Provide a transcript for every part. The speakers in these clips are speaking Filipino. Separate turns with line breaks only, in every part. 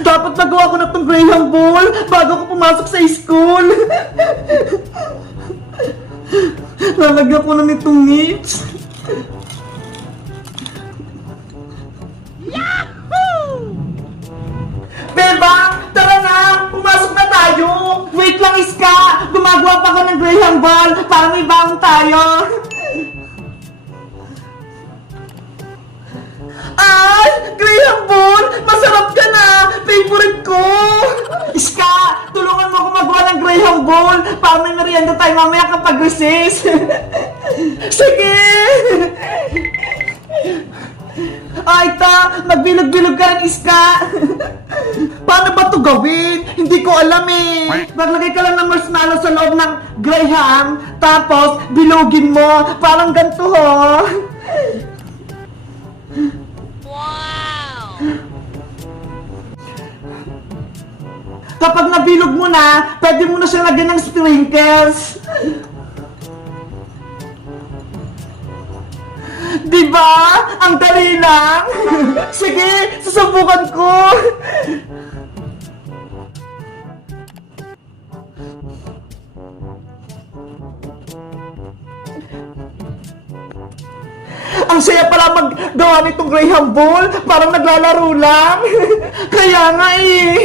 Dapat nagawa ko na tong Graham Ball bago ko pumasok sa school. Lalagyan ko na nitong nips. Bebang, tara na! Pumasok na tayo! Wait lang, Iska! Gumagawa pa ako ng Graham Ball para may baon tayo! Ay! Favorite ko! Iska! Tulungan mo ako magawa ng Graham Ball para may merienda tayo mamaya kapag recess! Sige! Ay, ta! Magbilog-bilog ka ng iska! Paano ba to gawin? Hindi ko alam eh! Maglagay ka lang ng marshmallow sa loob ng Graham, tapos bilogin mo. Parang ganito ho. Kapag nabilog mo na, pwede mo na siya lagyan ng sprinkles. Diba? Ang dali lang. Sige, susubukan ko. Ang saya pala maggawa nitong Graham Ball. Parang naglalaro lang. Kaya nga eh.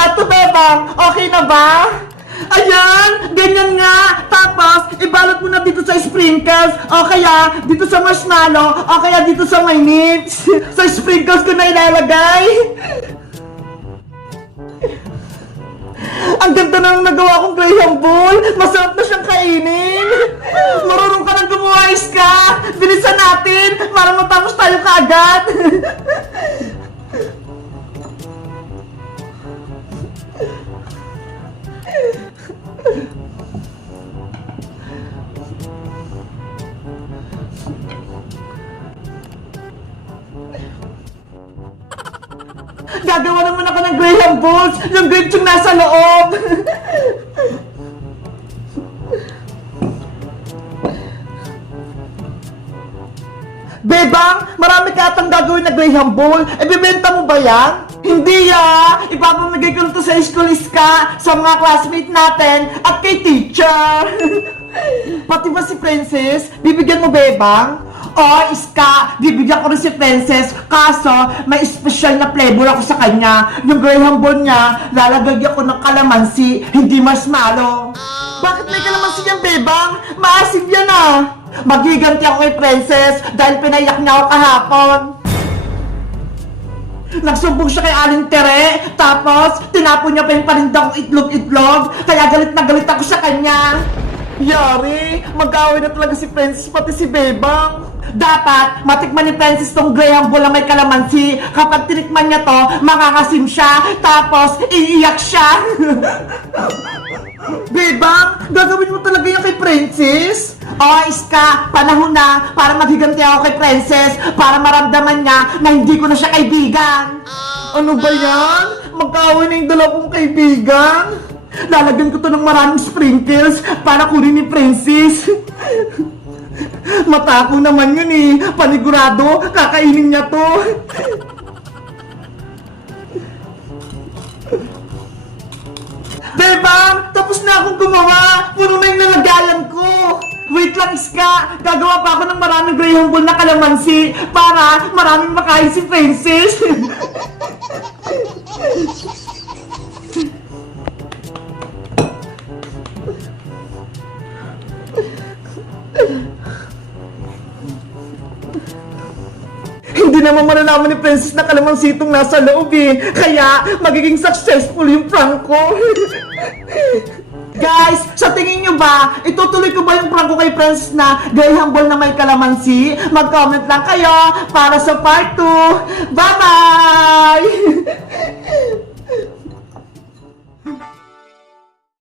Eto, Bebang, okay na ba? Ayan, ganyan nga. Tapos, ibalot mo na dito sa sprinkles. O kaya, dito sa marshmallow. O kaya dito sa may nips. sa sprinkles ko na ilalagay. Ang ganda na ng nagawa kong Graham Ball. Masarap na siyang kainin. Marunong ka nang gumawa, Iska. Bilisan natin para matapos tayo kaagad. Gagawa naman ako ng Graham Balls, yung grape yung nasa loob. Bebang, marami ka atang gagawin na Graham Ball. E, bibenta mo ba yan? Hindi ya! Ipapamigay ko to sa school iska, sa mga classmate natin, at kay teacher. Pati ba si Princess? Bibigyan mo, Bebang? Oh, Iska, bibigyan ko rin si Princess. Kaso, may special na flavor ako sa kanya. Yung Graham Ball niya, lalagay ko ng kalamansi, hindi marshmallow. Bakit may kalamansi yan, Bebang? Maasim yan ah. Magiganti ako kay Princess dahil pinayak niya ako kahapon. Nagsumbong siya kay Aling Tere, tapos tinapon niya pa yung paninda kong itlog-itlog, kaya galit na galit ako sa kanya. Yari, mag-away na talaga si Princess pati si Bebang. Dapat, matikman ni Princess tong Graham Bull na may kalamansi. Kapag tinikman niya to, makakasim siya, tapos iiyak siya. Bebang, gagawin mo talaga yan kay Princess? O, Iska, panahon na para maghiganti ako kay Princess para maramdaman niya na hindi ko na siya kaibigan. Ano ba yan? Magkaaway na yung dalawa kong kaibigan? Lalagyan ko to ng maraming sprinkles para kunin ni Princess. Matako naman yun eh. Panigurado, kakainin niya to. Bebang! Tapos na akong gumawa! Puno na yung nalagayan ko! Wait lang, Iska! Gagawa pa ako ng maraming Graham Ball na kalamansi para maraming makain si Princess! Hindi naman ni Princess na kalamansi itong nasa loob eh. Kaya, magiging successful yung prank ko. Guys, sa tingin nyo ba, itutuloy ko ba yung prank ko kay Princess na Graham Ball na may kalamansi? Mag-comment lang kayo para sa part 2. Bye-bye!